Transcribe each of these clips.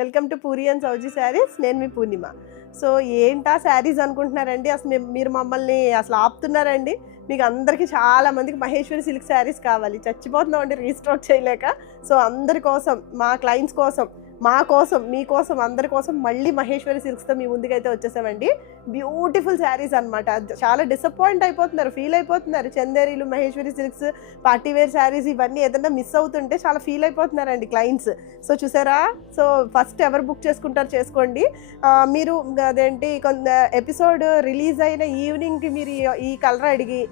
Welcome to puri and సౌజీ శారీస్. నేను మీ పూర్ణిమ. So ఏంటా శారీస్ అనుకుంటున్నారండి, అసలు మీరు మమ్మల్ని అసలు ఆపుతున్నారండి. మీకు అందరికీ చాలా మందికి మహేశ్వరి సిల్క్ శారీస్ కావాలి, చచ్చిపోతున్నాం అండి రీస్టాక్ చేయలేక. సో అందరి కోసం, మా క్లయింట్స్ కోసం, మా కోసం, మీకోసం, అందరి కోసం మళ్ళీ మహేశ్వరి సిల్క్స్తో మీ ముందుకైతే వచ్చేసామండి. బ్యూటిఫుల్ శారీస్ అనమాట. చాలా డిసప్పాయింట్ అయిపోతున్నారు, ఫీల్ అయిపోతున్నారు. చందేరీలు, మహేశ్వరి సిల్క్స్, పార్టీవేర్ శారీస్ ఇవన్నీ ఏదైనా మిస్ అవుతుంటే చాలా ఫీల్ అయిపోతున్నారండి క్లయింట్స్. సో చూసారా, సో ఫస్ట్ ఎవరు బుక్ చేసుకుంటారు చేసుకోండి. మీరు అదేంటి కొంత ఎపిసోడ్ రిలీజ్ అయిన ఈవినింగ్కి మీరు ఈ కలర్ అడిగి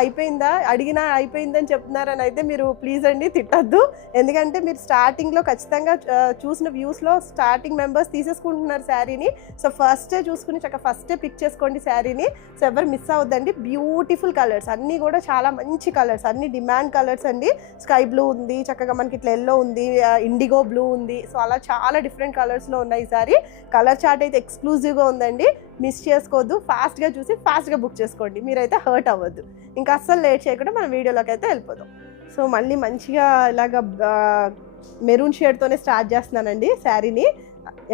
అయిపోయిందా, అడిగినా అయిపోయిందని చెప్తున్నారని అయితే మీరు ప్లీజ్ అండి తిట్టద్దు. ఎందుకంటే మీరు స్టార్టింగ్లో ఖచ్చితంగా చూసిన వ్యూస్లో స్టార్టింగ్ మెంబర్స్ తీసేసుకుంటున్నారు శారీని. సో ఫస్టే చూసుకుని చక్కగా ఫస్టే పిక్ చేసుకోండి శారీని. సో ఎవరు మిస్ అవ్వద్దండి. బ్యూటిఫుల్ కలర్స్ అన్నీ కూడా చాలా మంచి కలర్స్, అన్ని డిమాండ్ కలర్స్ అండి. స్కై బ్లూ ఉంది, చక్కగా మనకి ఇట్లా ఎల్లో ఉంది, ఇండిగో బ్లూ ఉంది. సో అలా చాలా డిఫరెంట్ కలర్స్లో ఉన్నాయి. ఈ సారీ కలర్ చార్ట్ అయితే ఎక్స్క్లూజివ్గా ఉందండి. మిస్ చేసుకోవద్దు, ఫాస్ట్గా చూసి ఫాస్ట్గా బుక్ చేసుకోండి. మీరైతే హర్ట్ అవ్వద్దు. ఇంకా అస్సలు లేట్ చేయకుండా మన వీడియోలోకి అయితే వెళ్ళిపోదాం. సో మళ్ళీ మంచిగా ఇలాగ మెరూన్ షేడ్తోనే స్టార్ట్ చేస్తున్నానండి శారీని,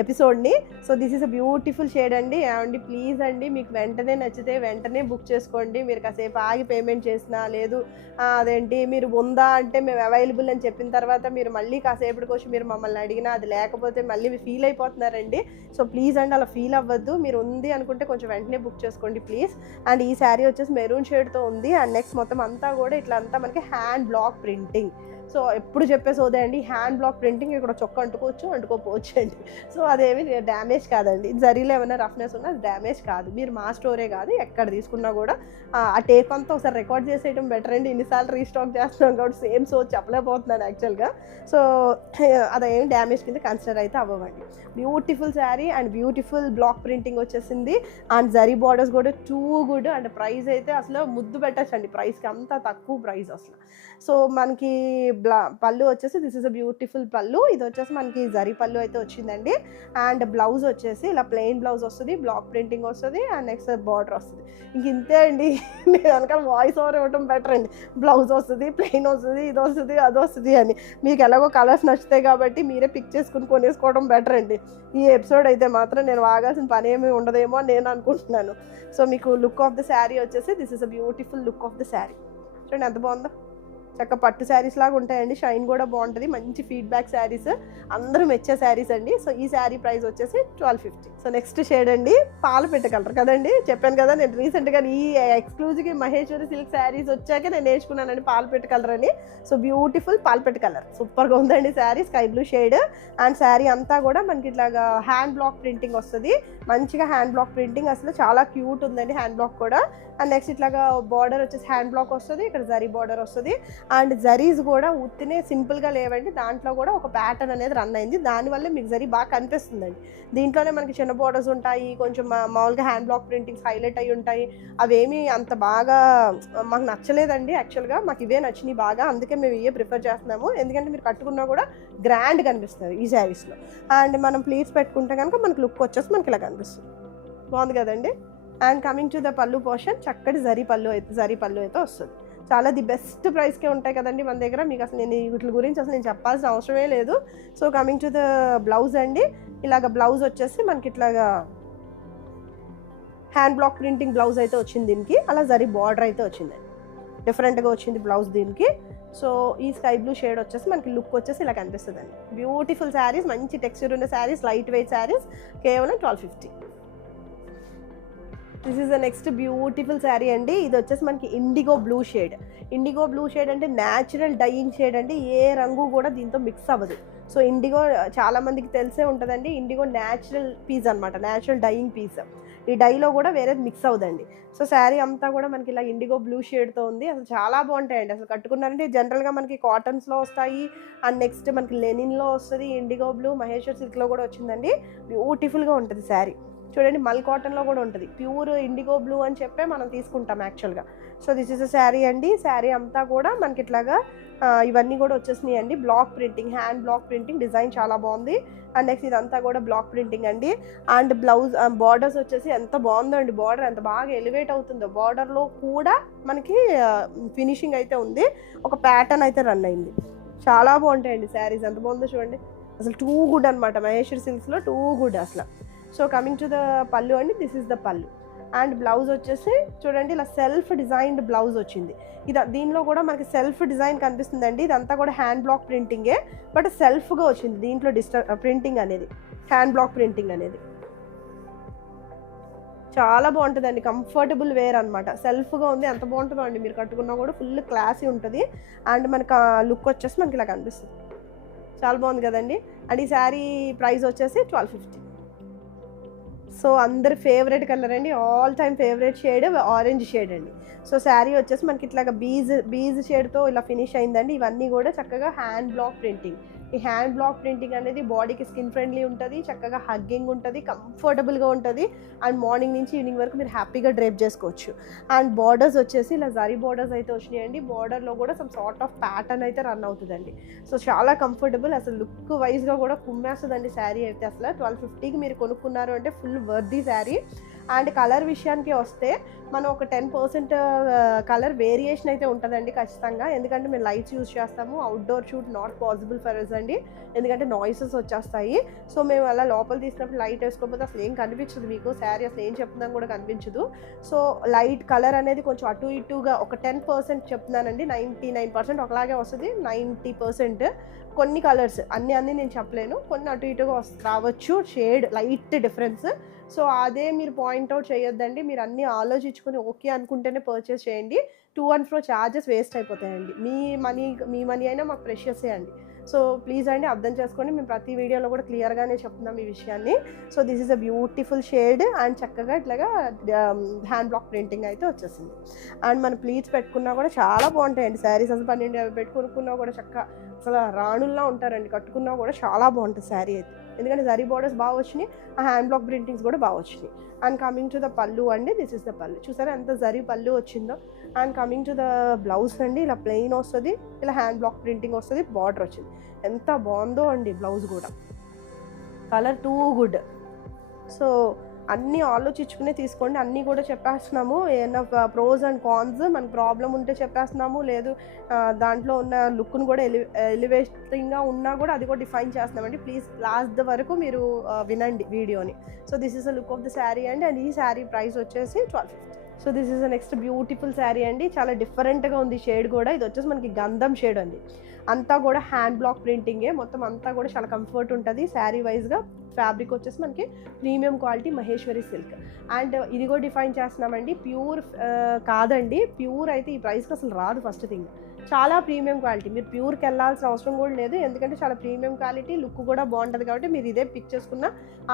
ఎపిసోడ్ని. So this is a beautiful shade అండి. ఏమండి ప్లీజ్ అండి, మీకు వెంటనే నచ్చితే వెంటనే బుక్ చేసుకోండి. మీరు కాసేపు ఆగి పేమెంట్ చేసినా లేదు, అదేంటి మీరు ఉందా అంటే మేము అవైలబుల్ అని చెప్పిన తర్వాత మీరు మళ్ళీ కాసేపటికి వచ్చి మీరు మమ్మల్ని అడిగినా అది లేకపోతే మళ్ళీ ఫీల్ అయిపోతున్నారండి. సో ప్లీజ్ అండి అలా ఫీల్ అవ్వద్దు. మీరు ఉంది అనుకుంటే కొంచెం వెంటనే బుక్ చేసుకోండి ప్లీజ్. అండ్ ఈ శారీ వచ్చేసి మెరూన్ షేడ్తో ఉంది. అండ్ నెక్స్ట్ మొత్తం అంతా కూడా ఇట్లా అంతా మనకి హ్యాండ్ బ్లాక్ ప్రింటింగ్. సో ఎప్పుడు చెప్పేసోదే అండి, హ్యాండ్ బ్లాక్ ప్రింటింగ్. ఇక్కడ చొక్క అంటుకోవచ్చు, అంటుకోపోవచ్చు అండి. సో అదేమి డ్యామేజ్ కాదండి. జరీలో ఏమైనా రఫ్నెస్ ఉన్నా అది డ్యామేజ్ కాదు. మీరు మా స్టోరే కాదు ఎక్కడ తీసుకున్నా కూడా ఆ టేప్ అంతా ఒకసారి రికార్డ్ చేసేయడం బెటర్ అండి. ఇన్నిసార్లు రీస్టాక్ చేస్తున్నాం కాబట్టి సేమ్ సో చెప్పలేకపోతున్నాను యాక్చువల్గా. సో అదేం డ్యామేజ్ కింద కన్సిడర్ అయితే అవ్వండి. Beautiful sari and beautiful block printing వచ్చేసింది. అండ్ జరీ బార్డర్స్ కూడా టూ గుడ్. అండ్ ప్రైస్ అయితే అసలు ముద్దు పెట్టచ్చండి, ప్రైస్కి అంత తక్కువ ప్రైస్ అసలు. సో మనకి పళ్ళు వచ్చేసి దిస్ ఇస్ అ బ్యూటిఫుల్ పళ్ళు. ఇది వచ్చేసి మనకి జరీ పళ్ళు అయితే వచ్చిందండి. అండ్ బ్లౌజ్ వచ్చేసి ఇలా ప్లెయిన్ బ్లౌజ్ వస్తుంది, బ్లాక్ ప్రింటింగ్ వస్తుంది, అండ్ నెక్స్ట్ బార్డర్ వస్తుంది. ఇంక ఇంతే అండి. నేను కనుక వాయిస్ ఓవర్ ఇవ్వడం బెటర్ అండి. బ్లౌజ్ వస్తుంది, ప్లెయిన్ వస్తుంది, ఇది వస్తుంది, అది వస్తుంది అని. మీకు ఎలాగో కలర్స్ నచ్చుతాయి కాబట్టి మీరే పిక్ చేసుకుని కొనేసుకోవడం బెటర్ అండి. ఈ ఎపిసోడ్ అయితే మాత్రం నేను వాగాల్సిన పని ఏమీ ఉండదేమో అని నేను అనుకుంటున్నాను. సో మీకు లుక్ ఆఫ్ ద శారీ వచ్చేసి this is a beautiful look of the sari. చూడండి ఎంత బాగుందో, చక్క పట్టు శారీస్ లాగా ఉంటాయండి. షైన్ కూడా బాగుంటుంది, మంచి ఫీడ్బ్యాక్ శారీస్, అందరూ మెచ్చే శారీస్ అండి. సో ఈ శారీ ప్రైస్ వచ్చేసి 1250. సో నెక్స్ట్ షేడ్ అండి, పాలు పెట్ట కలర్ కదండి. చెప్పాను కదా నేను రీసెంట్గా ఈ ఎక్స్క్లూజివ్గా మహేశ్వరి సిల్క్ శారీస్ వచ్చాక నేను నేర్చుకున్నానండి పాలు పెట్ట కలర్ అని. సో బ్యూటిఫుల్ పాలు పెట్ట కలర్ సూపర్గా ఉందండి sari, sky blue shade. And sari అంతా కూడా మనకి ఇట్లాగా హ్యాండ్ బ్లాక్ ప్రింటింగ్ వస్తుంది, మంచిగా హ్యాండ్ బ్లాక్ ప్రింటింగ్. అసలు చాలా క్యూట్ ఉందండి హ్యాండ్ బ్లాక్ కూడా. అండ్ నెక్స్ట్ ఇట్లాగా బార్డర్ వచ్చేసి హ్యాండ్ బ్లాక్ వస్తుంది, ఇక్కడ జరీ బార్డర్ వస్తుంది. అండ్ జరీస్ కూడా ఉత్తినే సింపుల్గా లేవండి, దాంట్లో కూడా ఒక ప్యాటర్న్ అనేది రన్ అయింది. దానివల్ల మీకు జరీ బాగా కనిపిస్తుందండి. దీంట్లోనే మనకి చిన్న బార్డర్స్ ఉంటాయి, కొంచెం మామూలుగా హ్యాండ్ బ్లాక్ ప్రింటింగ్స్ హైలైట్ అయ్యి ఉంటాయి. అవేమీ అంత బాగా మాకు నచ్చలేదండి యాక్చువల్గా. మాకు ఇవే నచ్చినాయి బాగా, అందుకే మేము ఇవే ప్రిఫర్ చేస్తున్నాము. ఎందుకంటే మీరు కట్టుకున్నా కూడా గ్రాండ్ కనిపిస్తుంది ఈ శారీస్లో. అండ్ మనం ప్లీట్స్ పెట్టుకుంటే కనుక మనకి లుక్ వచ్చేసి మనకి ఇలా కనిపిస్తుంది, బాగుంది కదండి. And coming to the pallu portion, చక్కటి జరీ పళ్ళు అయితే వస్తుంది. చాలా ది బెస్ట్ ప్రైస్కే ఉంటాయి కదండి మన దగ్గర. మీకు అసలు నేను వీటి గురించి అసలు నేను చెప్పాల్సిన అవసరమే లేదు. So coming to the blouse అండి, ఇలాగ బ్లౌజ్ వచ్చేసి మనకి ఇట్లాగా హ్యాండ్ బ్లాక్ ప్రింటింగ్ బ్లౌజ్ అయితే వచ్చింది దీనికి. అలా జరీ బార్డర్ అయితే వచ్చింది, డిఫరెంట్గా వచ్చింది బ్లౌజ్ దీనికి. సో ఈ స్కై బ్లూ షేడ్ వచ్చేసి మనకి లుక్ వచ్చేసి ఇలా కనిపిస్తుంది అండి. బ్యూటిఫుల్ శారీస్, మంచి టెక్స్చర్ ఉన్న శారీస్, లైట్ వెయిట్ శారీస్, కేవలం 1250. This is the next beautiful sari అండి. ఇది వచ్చేసి మనకి IndiGo blue shade. IndiGo blue shade అంటే న్యాచురల్ డైయింగ్ షేడ్ అండి, ఏ రంగు కూడా దీంతో మిక్స్ అవ్వదు. సో ఇండిగో చాలామందికి తెలిసే ఉంటుందండి, ఇండిగో న్యాచురల్ పీస్ అనమాట, న్యాచురల్ డైయింగ్ పీస్. ఈ డైలో కూడా వేరేది మిక్స్ అవుదండి. సో శారీ అంతా కూడా మనకి ఇలా ఇండిగో బ్లూ షేడ్తో ఉంది. అసలు చాలా బాగుంటాయండి, అసలు కట్టుకున్నారంటే జనరల్గా మనకి కాటన్స్లో వస్తాయి. అండ్ నెక్స్ట్ మనకి లెనిన్లో వస్తుంది, ఇండిగో బ్లూ మహేశ్వర్ సిల్క్లో కూడా వచ్చిందండి. బ్యూటిఫుల్గా ఉంటుంది శారీ. చూడండి మల్ కాటన్లో కూడా ఉంటుంది, ప్యూర్ ఇండిగో బ్లూ అని చెప్పే మనం తీసుకుంటాం యాక్చువల్గా. So this is a sari అండి. శారీ అంతా కూడా మనకి ఇట్లాగా ఇవన్నీ కూడా వచ్చేసినాయి అండి. Block printing, hand block printing design చాలా బాగుంది. అండ్ నెక్స్ట్ ఇదంతా కూడా బ్లాక్ ప్రింటింగ్ అండి. అండ్ బ్లౌజ్ బార్డర్స్ వచ్చేసి ఎంత బాగుందో అండి, బార్డర్ ఎంత బాగా ఎలివేట్ అవుతుందో. బార్డర్లో కూడా మనకి ఫినిషింగ్ అయితే ఉంది, ఒక ప్యాటర్న్ అయితే రన్ అయింది. చాలా బాగుంటాయండి శారీస్, ఎంత బాగుందో చూడండి. అసలు టూ గుడ్ అనమాట, మహేశ్వరి సిల్క్స్లో టూ గుడ్ అసలు. సో కమింగ్ టు ద పళ్ళు అండి, దిస్ ఇస్ ద పళ్ళు. అండ్ బ్లౌజ్ వచ్చేసి చూడండి ఇలా సెల్ఫ్ డిజైన్డ్ బ్లౌజ్ వచ్చింది. దీనిలో కూడా మనకి సెల్ఫ్ డిజైన్ కనిపిస్తుందండి. ఇదంతా కూడా హ్యాండ్ బ్లాక్ ప్రింటింగే, బట్ సెల్ఫ్గా వచ్చింది దీంట్లో ప్రింటింగ్ అనేది, హ్యాండ్ బ్లాక్ ప్రింటింగ్ అనేది. చాలా బాగుంటుందండి, కంఫర్టబుల్ వేర్ అనమాట. సెల్ఫ్గా ఉంది, ఎంత బాగుంటుందో అండి. మీరు కట్టుకున్నా కూడా ఫుల్ క్లాసీ ఉంటుంది. అండ్ మనకు లుక్ వచ్చేసి మనకి ఇలా కనిపిస్తుంది. చాలా బాగుంది కదండి. అండ్ ఈ శారీ ప్రైస్ వచ్చేసి 1250. సో అందరి ఫేవరెట్ కలర్ అండి, all time favourite shade orange shade అండి. సో శారీ వచ్చేసి మనకి ఇట్లాగా బీజ్ షేడ్తో ఇలా ఫినిష్ అయిందండి. ఇవన్నీ కూడా చక్కగా హ్యాండ్ బ్లాక్ ప్రింటింగ్. ఈ హ్యాండ్ బ్లాక్ ప్రింటింగ్ అనేది బాడీకి స్కిన్ ఫ్రెండ్లీ ఉంటుంది, చక్కగా హగ్గింగ్ ఉంటుంది, కంఫర్టబుల్గా ఉంటుంది. అండ్ మార్నింగ్ నుంచి ఈవినింగ్ వరకు మీరు హ్యాపీగా డ్రైప్ చేసుకోవచ్చు. అండ్ బార్డర్స్ వచ్చేసి ఇలా జరీ బార్డర్స్ అయితే వచ్చినాయండి. బార్డర్లో కూడా సమ్ సార్ట్ ఆఫ్ ప్యాటర్న్ అయితే రన్ అవుతుందండి. సో చాలా కంఫర్టబుల్, అసలు లుక్ వైజ్గా కూడా కుమ్మేస్తుందండి శారీ అయితే. అసలు 1250కి మీరు కొనుక్కున్నారు అంటే full worthy sari. And colour విషయానికి వస్తే మనం ఒక 10% కలర్ వేరియేషన్ అయితే ఉంటుందండి ఖచ్చితంగా. ఎందుకంటే మేము లైట్స్ యూజ్ చేస్తాము, outdoor shoot not possible for us అండి, ఎందుకంటే నాయిసెస్ వచ్చేస్తాయి. సో మేము అలా లోపల తీసినప్పుడు లైట్ వేసుకోకపోతే అసలు ఏం కనిపించదు, మీకు శారీ అసలు ఏం చెప్తున్నాం కూడా కనిపించదు. సో లైట్ కలర్ అనేది కొంచెం అటు ఇటుగా ఒక 10% చెప్తున్నానండి, 99% ఒకలాగే వస్తుంది, 90% కొన్ని కలర్స్ అన్నీ నేను చెప్పలేను, కొన్ని అటు ఇటుగా రావచ్చు, షేడ్ లైట్ డిఫరెన్స్. సో అదే మీరు పాయింట్అవుట్ చేయొద్దండి, మీరు అన్నీ ఆలోచించుకొని ఓకే అనుకుంటేనే పర్చేస్ చేయండి. Two and fro charges waste అయిపోతాయండి. మీ మనీ అయినా మాకు ప్రెషియసే అండి. సో ప్లీజ్ అండి అర్థం చేసుకోండి, మేము ప్రతి వీడియోలో కూడా క్లియర్గానే చెప్తున్నాం ఈ విషయాన్ని. So this is a beautiful shade and చక్కగా ఇట్లాగా హ్యాండ్ బ్లాక్ ప్రింటింగ్ అయితే వచ్చేసింది. అండ్ మన ప్లీట్స్ పెట్టుకున్నా కూడా చాలా బాగుంటాయండి శారీస్. అసలు 12 పెట్టుకున్నా కూడా చక్కగా అసలు రాణుల్లా ఉంటారండి, కట్టుకున్నా కూడా చాలా బాగుంటుంది శారీ అయితే. ఎందుకంటే జరీ బార్డర్స్ బాగా వచ్చినాయి, ఆ హ్యాండ్ బ్లాక్ ప్రింటింగ్స్ కూడా బాగా వచ్చినాయి. అండ్ కమింగ్ టు ద పళ్ళు అండి, దిస్ ఇస్ ద పళ్ళు. చూసారా ఎంత జరీ పళ్ళు వచ్చిందో. And coming to the blouse అండి, ఇలా ప్లెయిన్ వస్తుంది, ఇలా హ్యాండ్ బ్లాక్ ప్రింటింగ్ వస్తుంది, బార్డర్ వచ్చింది. ఎంత బాగుందో అండి బ్లౌజ్ కూడా, కలర్ టూ గుడ్. సో అన్నీ ఆలోచించుకునే తీసుకోండి, అన్నీ కూడా చెప్పేస్తున్నాము. ఏమైనా ప్రోస్ అండ్ కాన్స్ మనకు ప్రాబ్లం ఉంటే చెప్పేస్తున్నాము, లేదు దాంట్లో ఉన్న లుక్ను కూడా ఎలివేటింగ్గా ఉన్నా కూడా అది కూడా డిఫైన్ చేస్తున్నామండి. ప్లీజ్ లాస్ట్ వరకు మీరు వినండి వీడియోని. So this is a look of the sari అండి. అండ్ ఈ శారీ ప్రైస్ వచ్చేసి 1250. So this is a next beautiful sari అండి, చాలా డిఫరెంట్గా ఉంది షేడ్ కూడా. ఇది వచ్చేసి మనకి గంధం షేడ్ అండి, అంతా కూడా హ్యాండ్ బ్లాక్ ప్రింటింగే, మొత్తం అంతా కూడా చాలా కంఫర్ట్ ఉంటుంది శారీ వైజ్గా. ఫ్యాబ్రిక్ వచ్చేసి మనకి premium quality Maheshwari silk. And ఇది కూడా డిఫైన్ చేస్తున్నామండి, ప్యూర్ కాదండి, ప్యూర్ అయితే ఈ ప్రైస్కి అసలు రాదు. ఫస్ట్ థింగ్ చాలా ప్రీమియం క్వాలిటీ, మీరు ప్యూర్కి వెళ్ళాల్సిన అవసరం కూడా లేదు, ఎందుకంటే చాలా ప్రీమియం క్వాలిటీ, లుక్ కూడా బాగుంటుంది కాబట్టి మీరు ఇదే పిక్ చేసుకున్న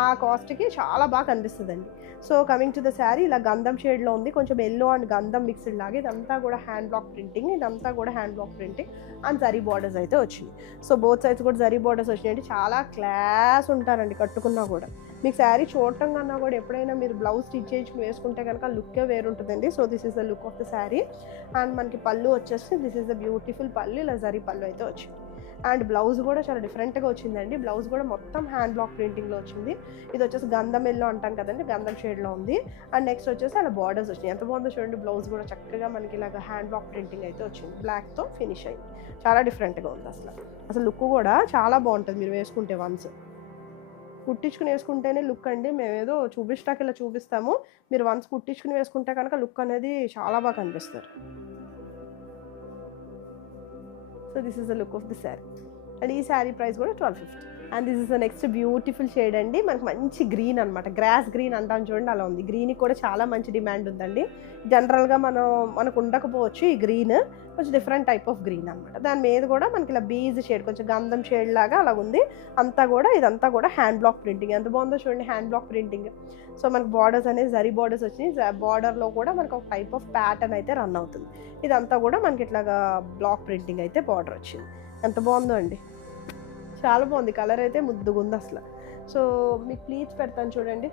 ఆ కాస్ట్కి చాలా బాగా కనిపిస్తుందండి. So coming to the sari, ఇలా గంధం షేడ్లో ఉంది, కొంచెం ఎల్లో అండ్ గంధం మిక్స్డ్ లాగా. ఇదంతా కూడా హ్యాండ్ బ్లాక్ ప్రింటింగ్, ఇదంతా కూడా hand block printing and zari borders అయితే వచ్చినాయి. సో బోత్ సైడ్స్ కూడా జరీ బార్డర్స్ వచ్చినాయండి, చాలా క్లాస్ ఉంటారండి కట్టుకున్నా కూడా. మీకు శారీ చూడటం కన్నా కూడా ఎప్పుడైనా మీరు బ్లౌజ్ స్టిచ్ చేయించుకుని వేసుకుంటే కనుక లుక్కే వేరుంటుందండి. So this is the look of the sari. And మనకి పళ్ళు వచ్చేసి this is the beautiful pallu, ఇలా జరీ పళ్ళు అయితే వచ్చింది. అండ్ బ్లౌజ్ కూడా చాలా డిఫరెంట్గా వచ్చిందండి, బ్లౌజ్ కూడా మొత్తం హ్యాండ్ బ్లాక్ ప్రింటింగ్లో వచ్చింది. ఇది వచ్చేసి గంధం ఎల్లో అంటాం కదండి, గంధం షేడ్లో ఉంది. అండ్ నెక్స్ట్ వచ్చేసి అలా బార్డర్స్ వచ్చినాయి, ఎంత బాగుందో చూడండి. బ్లౌజ్ కూడా చక్కగా మనకి ఇలాగ హ్యాండ్ బ్లాక్ ప్రింటింగ్ అయితే వచ్చింది, బ్లాక్తో ఫినిష్ అయింది, చాలా డిఫరెంట్గా ఉంది. అసలు లుక్ కూడా చాలా బాగుంటుంది మీరు వేసుకుంటే. వన్స్ కుట్టించుకుని వేసుకుంటేనే లుక్ అండి, మేము ఏదో చూపించడానికి ఇలా చూపిస్తాము, మీరు వన్స్ కుట్టించుకుని వేసుకుంటే కనుక లుక్ అనేది చాలా బాగా కనిపిస్తారు. So this is the look of the sari. And ఈ శారీ ప్రైస్ కూడా 1250. And this is the next beautiful shade అండి, మనకు మంచి గ్రీన్ అనమాట, గ్రాస్ గ్రీన్ అంటాం చూడండి, అలా ఉంది. గ్రీన్కి కూడా చాలా మంచి డిమాండ్ ఉందండి. జనరల్గా మనకు ఉండకపోవచ్చు ఈ గ్రీన్, కొంచెం డిఫరెంట్ టైప్ ఆఫ్ గ్రీన్ అనమాట. దాని మీద కూడా మనకి ఇలా బీజ్ షేడ్, కొంచెం గంధం షేడ్ లాగా అలా ఉంది. అంతా కూడా ఇదంతా కూడా హ్యాండ్ బ్లాక్ ప్రింటింగ్, ఎంత బాగుందో చూడండి హ్యాండ్ బ్లాక్ ప్రింటింగ్. సో మనకు బార్డర్స్ అనేది జరీ బార్డర్స్ వచ్చినాయి, బార్డర్లో కూడా మనకు ఒక టైప్ ఆఫ్ ప్యాటర్న్ అయితే రన్ అవుతుంది. ఇదంతా కూడా మనకి ఇట్లాగా బ్లాక్ ప్రింటింగ్ అయితే బార్డర్ వచ్చింది, ఎంత బాగుందో అండి, చాలా బాగుంది. కలర్ అయితే ముద్దుగా ఉంది అసలు. సో మీకు ప్లీట్స్ పెడతాను చూడండి,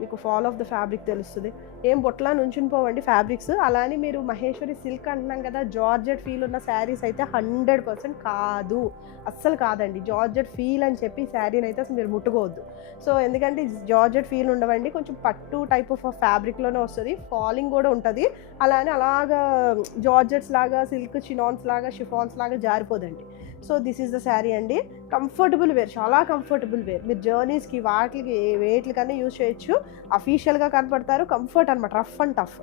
మీకు ఫాల్ ఆఫ్ ద ఫ్యాబ్రిక్ తెలుస్తుంది. ఏం బొట్లా నుంచుని పోవండి ఫ్యాబ్రిక్స్. అలా అని మీరు మహేశ్వరి సిల్క్ అంటున్నాం కదా, జార్జెట్ ఫీల్ ఉన్న శారీస్ అయితే 100% కాదు, అస్సలు కాదండి. జార్జెట్ ఫీల్ అని చెప్పి శారీని అయితే అసలు మీరు ముట్టుకోవద్దు. సో ఎందుకంటే జార్జెట్ ఫీల్ ఉండవండి, కొంచెం పట్టు టైప్ ఆఫ్ ఫ్యాబ్రిక్లోనే వస్తుంది, ఫాలింగ్ కూడా ఉంటుంది. అలానే అలాగా జార్జెట్స్ లాగా, సిల్క్ చినాన్స్ లాగా, షిఫాన్స్ లాగా జారిపోదండి. So this is the sari అండి. కంఫర్టబుల్ వేర్, చాలా కంఫర్టబుల్ వేర్. మీరు జర్నీస్కి వాటికి వేటికన్నా యూజ్ చేయొచ్చు. అఫీషియల్గా కనపడతారు, కంఫర్ట్ అనమాట, rough and tough.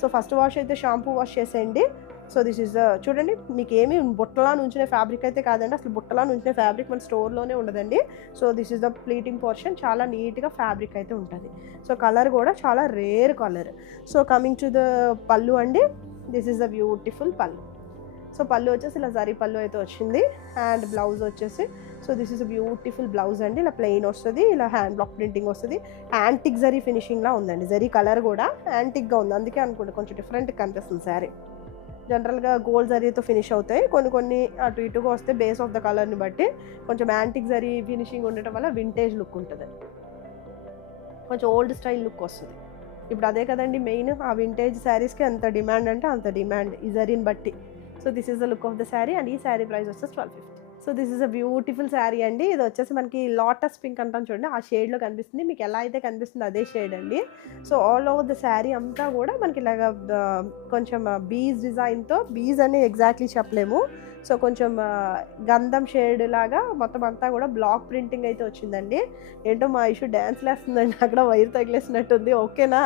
So first wash అయితే షాంపూ వాష్ చేసేయండి. సో దిస్ ఈజ్ చూడండి, మీకు ఏమి బుట్టలా నుంచిన ఫ్యాబ్రిక్ అయితే కాదండి, అసలు బుట్టలా నుంచిన ఫ్యాబ్రిక్ మన స్టోర్లోనే ఉండదండి. So this is the pleating portion, చాలా నీట్గా ఫ్యాబ్రిక్ అయితే ఉంటుంది. సో కలర్ కూడా చాలా rare colour. So coming to the పళ్ళు అండి, దిస్ ఈజ్ ద బ్యూటిఫుల్ పళ్ళు. సో పళ్ళు వచ్చేసి ఇలా జరీ పళ్ళు అయితే వచ్చింది. అండ్ బ్లౌజ్ వచ్చేసి, so this is beautiful blouse అండి. ఇలా ప్లెయిన్ వస్తుంది, ఇలా హ్యాండ్ బ్లాక్ ప్రింటింగ్ వస్తుంది. యాంటిక్ జరీ ఫినిషింగ్లా ఉందండి, జరీ కలర్ కూడా యాంటిక్గా ఉంది, అందుకే అనుకుంటే కొంచెం డిఫరెంట్గా కనిపిస్తుంది శారీ. జనరల్గా గోల్డ్ జరీతో ఫినిష్ అవుతాయి, కొన్ని అటు ఇటుగా వస్తే బేస్ ఆఫ్ ద కలర్ని బట్టి కొంచెం యాంటిక్ జరీ ఫినిషింగ్ ఉండటం వల్ల వింటేజ్ లుక్ ఉంటుంది, కొంచెం ఓల్డ్ స్టైల్ లుక్ వస్తుంది. ఇప్పుడు అదే కదండి మెయిన్, ఆ వింటేజ్ శారీస్కి ఎంత డిమాండ్ అంటే అంత డిమాండ్ ఈ జరీని బట్టి. So this is the look of the sari and ఈ శారీ ప్రైస్ వచ్చేసి 1250. So this is a beautiful sari అండి. ఇది వచ్చేసి మనకి లాటస్ పింక్ అంటాం చూడండి, ఆ షేడ్లో కనిపిస్తుంది. మీకు ఎలా అయితే కనిపిస్తుంది అదే షేడ్ అండి. So all over the sari అంతా కూడా మనకి ఇలాగ కొంచెం బీజ్ డిజైన్తో, బీజ్ అని ఎగ్జాక్ట్లీ చెప్పలేము, సో కొంచెం గంధం షేడ్ లాగా మొత్తం అంతా కూడా బ్లాక్ ప్రింటింగ్ అయితే వచ్చిందండి. ఏంటో మా ఇష్యూ డ్యాన్స్ లేస్తుందండి, అక్కడ వైర్ తగిలేసినట్టుంది, ఓకేనా?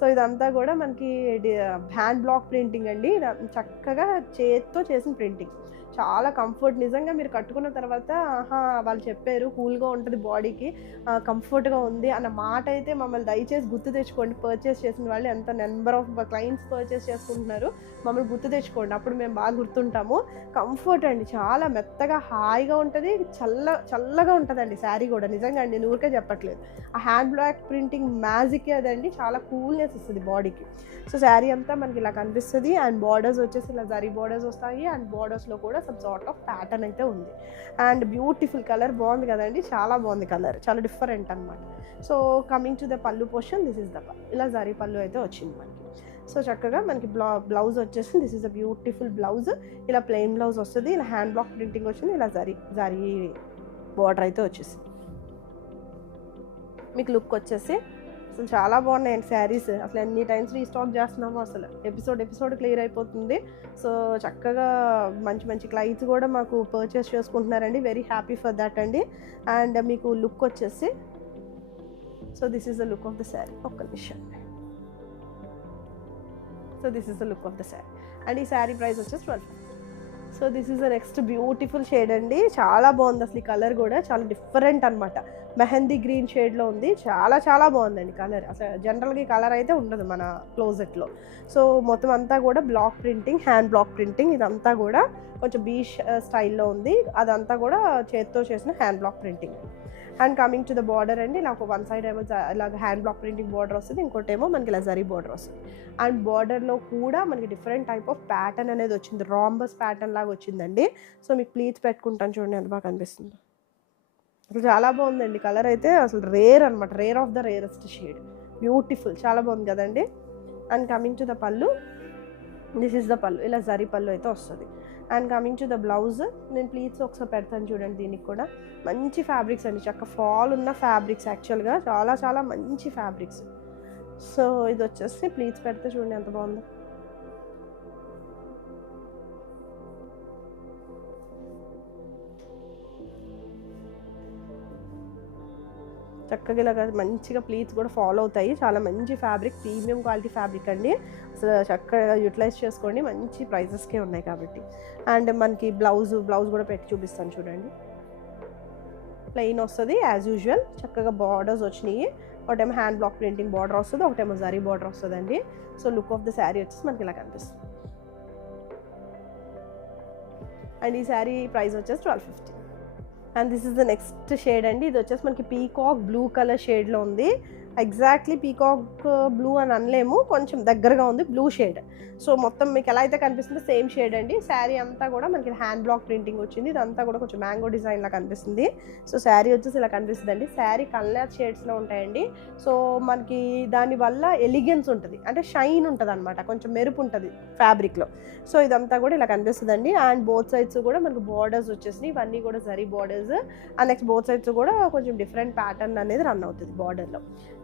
సో ఇదంతా కూడా మనకి హ్యాండ్ బ్లాక్ ప్రింటింగ్ అండి, చక్కగా చేత్తో చేసిన ప్రింటింగ్, చాలా కంఫర్ట్. నిజంగా మీరు కట్టుకున్న తర్వాత వాళ్ళు చెప్పారు కూల్గా ఉంటుంది బాడీకి, కంఫర్ట్గా ఉంది అన్న మాట అయితే మమ్మల్ని దయచేసి గుర్తు తెచ్చుకోండి. పర్చేస్ చేసిన వాళ్ళు ఎంత నెంబర్ ఆఫ్ క్లయింట్స్ పర్చేస్ చేసుకుంటున్నారు, మమ్మల్ని గుర్తు తెచ్చుకోండి, అప్పుడు మేము బాగా గుర్తుంటాము. కంఫర్ట్ అండి, చాలా మెత్తగా హాయిగా ఉంటుంది, చల్లగా ఉంటుందండి శారీ కూడా. నిజంగా అండి, నేను ఊరికే చెప్పట్లేదు, ఆ హ్యాండ్ బ్లాక్ ప్రింటింగ్ మ్యాజిక్ అదండి, చాలా కూల్నెస్ ఇస్తుంది బాడీకి. సో శారీ అంతా మనకి ఇలా కనిపిస్తుంది. అండ్ బార్డర్స్ వచ్చేసి ఇలా జరీ బార్డర్స్ వస్తాయి, అండ్ బార్డర్స్లో కూడా సమ్ సార్ట్ ఆఫ్ ప్యాటర్న్ అయితే ఉంది. అండ్ బ్యూటిఫుల్ కలర్, బాగుంది కదండి, చాలా బాగుంది కలర్, చాలా డిఫరెంట్ అనమాట. So coming to the pallu portion, this is the పళ్ళు, ఇలా జరీ పళ్ళు అయితే వచ్చింది మనకి. సో చక్కగా మనకి బ్లౌజ్ వచ్చేసి, this is a beautiful blouse, ఇలా ప్లెయిన్ బ్లౌజ్ వస్తుంది, ఇలా హ్యాండ్ బ్లాక్ ప్రింటింగ్ వచ్చింది, ఇలా జరీ బార్డర్ అయితే వచ్చేసింది. మీకు లుక్ వచ్చేసి అసలు చాలా బాగున్నాయండి శారీస్, అసలు ఎన్ని టైమ్స్ రీస్టాక్ చేస్తున్నామో, అసలు ఎపిసోడ్ క్లియర్ అయిపోతుంది. సో చక్కగా మంచి క్లయింట్స్ కూడా మాకు పర్చేస్ చేసుకుంటున్నారండి, వెరీ హ్యాపీ ఫర్ దాట్ అండి. అండ్ మీకు లుక్ వచ్చేసి, so this is the look of the sari, ఒక్క నిమిషం. So this is the look of the sari and ఈ శారీ ప్రైస్ వచ్చేసి 1250. So this is the next beautiful shade అండి, చాలా బాగుంది అసలు. ఈ కలర్ కూడా చాలా డిఫరెంట్ అనమాట, మెహందీ గ్రీన్ షేడ్లో ఉంది, చాలా బాగుందండి కలర్. అసలు జనరల్గా ఈ కలర్ అయితే ఉండదు మన క్లోజెట్లో. సో మొత్తం అంతా కూడా block printing, hand block printing, ఇదంతా కూడా కొంచెం బీచ్ స్టైల్లో ఉంది, అదంతా కూడా చేత్తో చేసిన hand block printing. And coming to the border అండి, నాకు వన్ సైడ్ ఏమో ఇలాగ హ్యాండ్ బ్లాక్ ప్రింటింగ్ బార్డర్ వస్తుంది, ఇంకోటి ఏమో మనకి ఇలా జరీ బార్డర్ వస్తుంది. అండ్ బార్డర్లో కూడా మనకి డిఫరెంట్ టైప్ ఆఫ్ ప్యాటర్న్ అనేది వచ్చింది, రాంబస్ ప్యాటర్న్ లాగా వచ్చిందండి. సో మీకు ప్లీట్స్ పెట్టుకుంటాను చూడండి ఎంత బాగా కనిపిస్తుంది, అసలు చాలా బాగుందండి. కలర్ అయితే అసలు రేర్ అనమాట, rare of the rarest shade, beautiful, చాలా బాగుంది కదండి. అండ్ కమింగ్ టు ద పళ్ళు, దిస్ ఈస్ ద పళ్ళు, ఇలా జరీ పళ్ళు అయితే వస్తుంది. And coming to the blouse, నేను ప్లీట్స్ ఒకసారి పెడతాను చూడండి, దీనికి కూడా మంచి ఫ్యాబ్రిక్స్ అండి, చక్క ఫాల్ ఉన్న ఫ్యాబ్రిక్స్, యాక్చువల్గా చాలా మంచి ఫ్యాబ్రిక్స్. సో ఇది వచ్చేసి ప్లీట్స్ పెడితే చూడండి ఎంత బాగుందో. చక్కగా ఇలాగ మంచిగా ప్లీట్స్ కూడా ఫాలో అవుతాయి, చాలా మంచి ఫ్యాబ్రిక్, ప్రీమియం క్వాలిటీ ఫ్యాబ్రిక్ అండి. అసలు చక్కగా యూటిలైజ్ చేసుకోండి, మంచి ప్రైజెస్కే ఉన్నాయి కాబట్టి. అండ్ మనకి బ్లౌజ్ కూడా పెట్టి చూపిస్తాను చూడండి, ప్లెయిన్ వస్తుంది యాజ్ యూజువల్, చక్కగా బార్డర్స్ వచ్చినాయి, ఒకటేమో హ్యాండ్ బ్లాక్ ప్రింటింగ్ బార్డర్ వస్తుంది, ఒకటేమో జరీ బార్డర్ వస్తుందండి. So look of the sari వచ్చేసి మనకి ఇలా కనిపిస్తుంది. అండ్ ఈ శారీ ప్రైస్ వచ్చేసి 1250. And this is the next shade అండి, ఇది వచ్చేసి మనకి పీకాక్ బ్లూ కలర్ షేడ్లో ఉంది. ఎగ్జాక్ట్లీ పీకాక్ బ్లూ అని అనలేము, కొంచెం దగ్గరగా ఉంది బ్లూ షేడ్. సో మొత్తం మీకు ఎలా అయితే కనిపిస్తుందో సేమ్ షేడ్ అండి. శారీ అంతా కూడా మనకి హ్యాండ్ బ్లాక్ ప్రింటింగ్ వచ్చింది. ఇదంతా కూడా కొంచెం మ్యాంగో డిజైన్ లా కనిపిస్తుంది. సో శారీ వచ్చేసి ఇలా కనిపిస్తుంది అండి. శారీ కలర్ షేడ్స్లో ఉంటాయండి. సో మనకి దానివల్ల ఎలిగెన్స్ ఉంటుంది, అంటే షైన్ ఉంటుంది అనమాట, కొంచెం మెరుపు ఉంటుంది ఫ్యాబ్రిక్లో. సో ఇదంతా కూడా ఇలా కనిపిస్తుంది అండి. అండ్ బోత్ సైడ్స్ కూడా మనకు బార్డర్స్ వచ్చేసినాయి, ఇవన్నీ కూడా zari borders. And next both sides కూడా కొంచెం డిఫరెంట్ ప్యాటర్న్ అనేది రన్ అవుతుంది బార్డర్లో.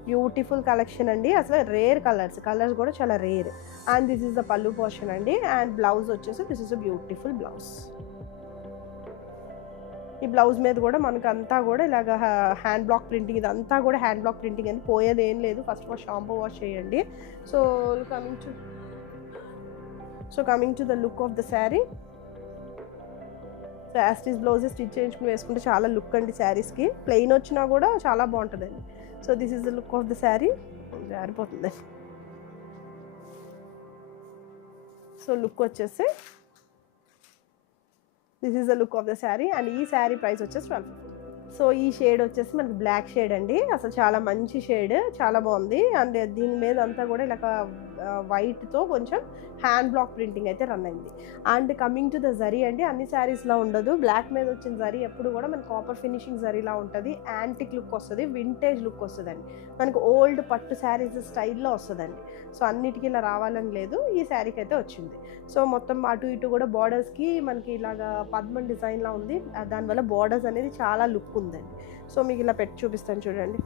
బ్యూటిఫుల్ కలెక్షన్ అండి, అసలు రేర్ కలర్స్ కూడా చాలా rare. And this is the pallu portion అండి. అండ్ బ్లౌజ్ వచ్చేసి this is a beautiful blouse. ఈ బ్లౌజ్ మీద కూడా మనకు అంతా కూడా ఇలాగ హ్యాండ్ బ్లాక్ ప్రింటింగ్, ఇదంతా కూడా హ్యాండ్ బ్లాక్ ప్రింటింగ్ అని పోయేది ఏం లేదు. ఫస్ట్ ఆఫ్ షాంపూ వాష్ చేయండి. So coming to the look of the sari. So as it is blouse stitch చేయించుకుని వేసుకుంటే చాలా లుక్ అండి శారీస్కి. ప్లెయిన్ వచ్చినా కూడా చాలా బాగుంటుందండి. So this is the look of the sari. జారిపోతుంది. సో లుక్ వచ్చేసి this is the look of the sari. And ఈ శారీ ప్రైస్ వచ్చేసి 1250. సో ఈ షేడ్ వచ్చేసి మనకి బ్లాక్ షేడ్ అండి. అసలు చాలా మంచి షేడ్, చాలా బాగుంది. అండ్ దీని మీద అంతా కూడా ఇలా వైట్తో కొంచెం హ్యాండ్ బ్లాక్ ప్రింటింగ్ అయితే రన్ అయింది. And coming to the zari అండి, అన్ని శారీస్లో ఉండదు. బ్లాక్ మీద వచ్చిన జరీ ఎప్పుడు కూడా మనకి కాపర్ ఫినిషింగ్ జరీలా ఉంటుంది. యాంటిక్ లుక్ వస్తుంది, వింటేజ్ లుక్ వస్తుందండి, మనకు ఓల్డ్ పట్టు శారీస్ స్టైల్లో వస్తుందండి. సో అన్నిటికీ ఇలా రావాలని లేదు, ఈ శారీకి అయితే వచ్చింది. సో మొత్తం అటు ఇటు కూడా బార్డర్స్కి మనకి ఇలాగా పద్మం డిజైన్లా ఉంది. దానివల్ల బార్డర్స్ అనేది చాలా లుక్ ఉందండి. సో మీకు ఇలా పెట్టి చూపిస్తాను చూడండి,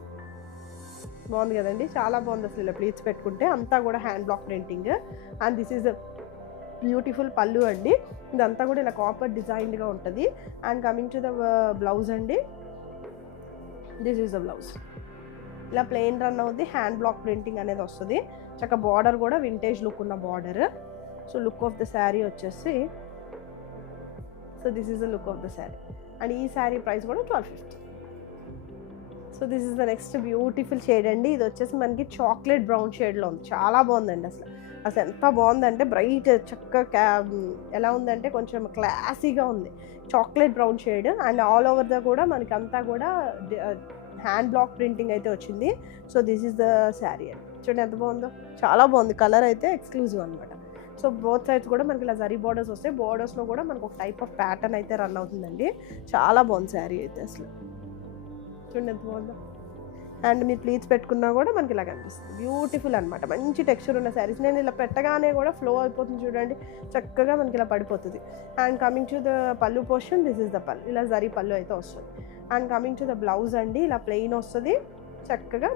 బాగుంది కదండి, చాలా బాగుంది అసలు. ఇలా ప్లీట్స్ పెట్టుకుంటే అంతా కూడా hand block printing. And this is beautiful pallu అండి. ఇదంతా కూడా ఇలా కాపర్ డిజైన్డ్గా ఉంటుంది. And coming to the blouse అండి, దిస్ ఈజ్ ద బ్లౌజ్. ఇలా ప్లెయిన్ రన్ అవుతుంది, హ్యాండ్ బ్లాక్ ప్రింటింగ్ అనేది వస్తుంది. చక్క బార్డర్ కూడా వింటేజ్ లుక్ ఉన్న border. So look of the sari వచ్చేసి, so this is the look of the sari. And ఈ శారీ ప్రైస్ కూడా 1250. So this is the next beautiful shade అండి. ఇది వచ్చేసి మనకి చాక్లెట్ బ్రౌన్ షేడ్లో ఉంది, చాలా బాగుందండి. అసలు ఎంత బాగుందంటే బ్రైట్ చక్కగా ఎలా ఉందంటే కొంచెం క్లాసీగా ఉంది, chocolate brown shade. And all over the కూడా మనకి అంతా కూడా హ్యాండ్ బ్లాక్ ప్రింటింగ్ అయితే వచ్చింది. So this is the sari అండి. చూడండి ఎంత బాగుందో, చాలా బాగుంది. కలర్ అయితే ఎక్స్క్లూజివ్ అనమాట. సో బోత్ సైడ్స్ కూడా మనకి ఇలా జరీ బార్డర్స్ వస్తాయి. బార్డర్స్లో కూడా మనకు ఒక టైప్ ఆఫ్ ప్యాటర్న్ అయితే రన్ అవుతుందండి. చాలా బాగుంది శారీ అయితే అసలు. చూడండి ఎంత బాగుందో. అండ్ మీరు ప్లీట్స్ పెట్టుకున్నా కూడా మనకి ఇలా కనిపిస్తుంది, బ్యూటిఫుల్ అనమాట. మంచి టెక్స్చర్ ఉన్న శారీస్. నేను ఇలా పెట్టగానే కూడా ఫ్లో అయిపోతుంది చూడండి, చక్కగా మనకి ఇలా పడిపోతుంది. And coming to the pallu portion, this is the పల్లు. ఇలా జరీ పల్లు అయితే వస్తుంది. And coming to the blouse అండి, ఇలా ప్లెయిన్ వస్తుంది, చక్కగా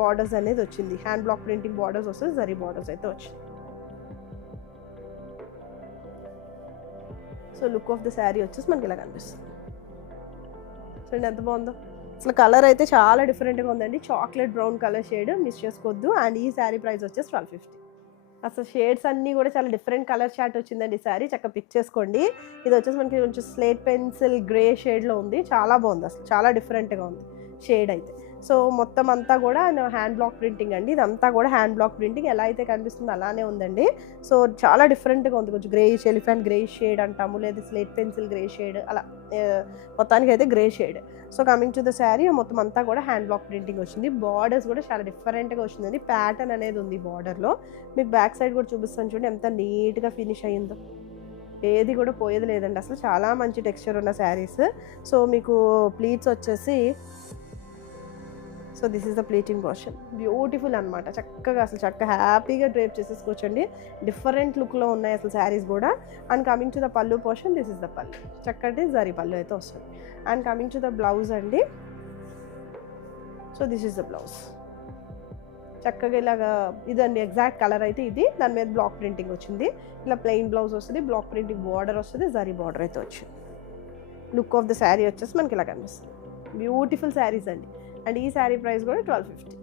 బార్డర్స్ అనేది వచ్చింది, హ్యాండ్ బ్లాక్ ప్రింటింగ్ బార్డర్స్ వస్తుంది, జరీ బార్డర్స్ అయితే వచ్చింది. So look of the sari వచ్చేసి మనకి ఇలా కనిపిస్తుంది. చూడండి ఎంత బాగుందో అసలు. కలర్ అయితే చాలా డిఫరెంట్గా ఉందండి, chocolate brown colour shade, miss చేసుకోవద్దు. అండ్ ఈ శారీ ప్రైస్ వచ్చేసి 1250. అసలు షేడ్స్ అన్నీ కూడా చాలా డిఫరెంట్ కలర్ చార్ట్ వచ్చిందండి. శారీ చక్కగా పిక్ చేసుకోండి. ఇది వచ్చేసి మనకి కొంచెం స్లేట్ పెన్సిల్ గ్రే షేడ్లో ఉంది, చాలా బాగుంది అసలు, చాలా డిఫరెంట్గా ఉంది షేడ్ అయితే. సో మొత్తం అంతా కూడా హ్యాండ్ బ్లాక్ ప్రింటింగ్ అండి. ఇదంతా కూడా హ్యాండ్ బ్లాక్ ప్రింటింగ్, ఎలా అయితే కనిపిస్తుందో అలానే ఉందండి. సో చాలా డిఫరెంట్గా ఉంది, కొంచెం గ్రేయిష్, ఎలిఫెంట్ గ్రే షేడ్ అంటాము, లేదా స్లేట్ పెన్సిల్ గ్రే షేడ్, అలా మొత్తానికి అయితే grey shade. So coming to the sari, మొత్తం అంతా కూడా హ్యాండ్ బ్లాక్ ప్రింటింగ్ వచ్చింది. బార్డర్స్ కూడా చాలా డిఫరెంట్గా వచ్చిందండి, ప్యాటర్న్ అనేది ఉంది బార్డర్లో. మీకు బ్యాక్ సైడ్ కూడా చూపిస్తాను చూడండి ఎంత నీట్గా ఫినిష్ అయ్యిందో, ఏది కూడా పోయేది లేదండి అసలు. చాలా మంచి టెక్స్చర్ ఉన్న శారీస్. సో మీకు ప్లీట్స్ వచ్చేసి, so this is the pleating portion, beautiful అనమాట. చక్కగా అసలు హ్యాపీగా డ్రేప్ చేసేసుకోవచ్చండి, డిఫరెంట్ లుక్లో ఉన్నాయి అసలు శారీస్ కూడా. And coming to the pallu portion, this is the pallu, చక్కటి జరీ పల్లు అయితే వస్తుంది. And coming to the blouse అండి, so this is the blouse. చక్కగా ఇలాగా ఇదండి ఎగ్జాక్ట్ కలర్ అయితే ఇది, దాని మీద బ్లాక్ ప్రింటింగ్ వచ్చింది. ఇలా ప్లెయిన్ బ్లౌజ్ వస్తుంది, బ్లాక్ ప్రింటింగ్ బార్డర్ వస్తుంది, జరీ బార్డర్ అయితే వచ్చింది. లుక్ ఆఫ్ ద శారీ వచ్చేసి మనకి ఇలా కనిపిస్తుంది, బ్యూటిఫుల్ శారీస్ అండి. అండ్ ఈ శారీ ప్రైస్ కూడా 1250.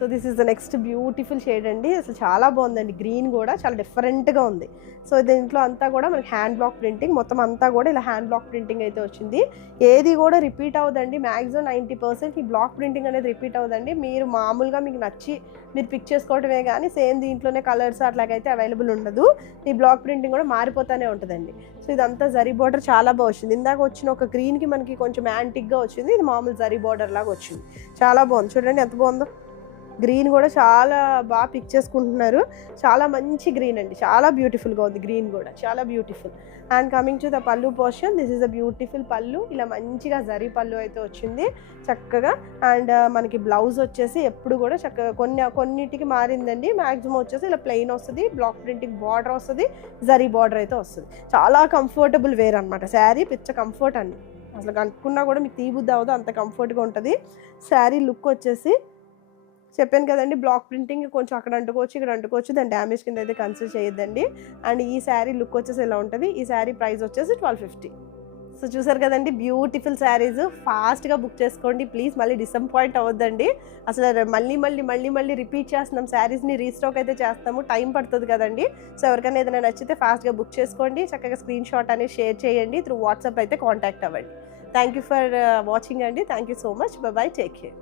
So this is the next beautiful shade అండి. అసలు చాలా బాగుందండి. గ్రీన్ కూడా చాలా డిఫరెంట్గా ఉంది. సో దీంట్లో అంతా కూడా మనకి హ్యాండ్ బ్లాక్ ప్రింటింగ్, మొత్తం అంతా కూడా ఇలా హ్యాండ్ బ్లాక్ ప్రింటింగ్ అయితే వచ్చింది. ఏది కూడా రిపీట్ అవుదండి. మ్యాక్సిమం 90% ఈ బ్లాక్ ప్రింటింగ్ అనేది రిపీట్ అవుదండి. మీరు మామూలుగా మీకు నచ్చి మీరు పిక్ చేసుకోవడమే కానీ సేమ్ దీంట్లోనే కలర్స్ అట్లాగైతే అవైలబుల్ ఉండదు. ఈ బ్లాక్ ప్రింటింగ్ కూడా మారిపోతూనే ఉంటుందండి. సో ఇదంతా జరీ బార్డర్ చాలా బాగా వచ్చింది. ఇందాక వచ్చిన ఒక గ్రీన్కి మనకి కొంచెం యాంటిక్గా వచ్చింది, ఇది మామూలు జరీ బార్డర్ లాగా వచ్చింది. చాలా బాగుంది, చూడండి ఎంత బాగుందో. గ్రీన్ కూడా చాలా బాగా పిక్ చేసుకుంటున్నారు. చాలా మంచి గ్రీన్ అండి, చాలా బ్యూటిఫుల్గా ఉంది. గ్రీన్ కూడా చాలా beautiful. And coming to the pallu portion, this is the beautiful pallu. ఇలా మంచిగా జరీ పళ్ళు అయితే వచ్చింది చక్కగా. అండ్ మనకి బ్లౌజ్ వచ్చేసి ఎప్పుడు కూడా చక్కగా కొన్నిటికి మారిందండి. మ్యాక్సిమం వచ్చేసి ఇలా ప్లెయిన్ వస్తుంది, బ్లాక్ ప్రింటింగ్ బార్డర్ వస్తుంది, జరీ బార్డర్ అయితే వస్తుంది. చాలా కంఫర్టబుల్ వేర్ అనమాట. శారీ పిచ్చ కంఫర్ట్ అండి, అసలు కనుక్కున్నా కూడా మీకు తీబుద్ది అవ్వదు, అంత కంఫర్ట్గా ఉంటుంది. శారీ లుక్ వచ్చేసి చెప్పాను కదండి, బ్లాక్ ప్రింటింగ్ కొంచెం అక్కడ అంటుకోవచ్చు, ఇక్కడ అంటుకోవచ్చు, దాని డ్యామేజ్ కింద అయితే కన్సిడర్ చేయొద్దండి. అండ్ ఈ శారీ లుక్ వచ్చేసి ఇలా ఉంటుంది. ఈ శారీ ప్రైస్ వచ్చేసి 1250. సో చూసారు కదండి, బ్యూటిఫుల్ శారీస్. ఫాస్ట్గా బుక్ చేసుకోండి ప్లీజ్, మళ్ళీ డిసప్పాయింట్ అవ్వద్దండి. అసలు మళ్ళీ రిపీట్ చేస్తున్నాం శారీస్ని, రీస్టాక్ అయితే చేస్తాము, టైం పడుతుంది కదండి. సో ఎవరికైనా ఏదైనా నచ్చితే ఫాస్ట్గా బుక్ చేసుకోండి, చక్కగా స్క్రీన్ షాట్ అనేది షేర్ చేయండి, త్రూ వాట్సాప్ అయితే కాంటాక్ట్ అవ్వండి. థ్యాంక్ యూ ఫర్ వాచింగ్ అండి. Thank you so much. By by, take care.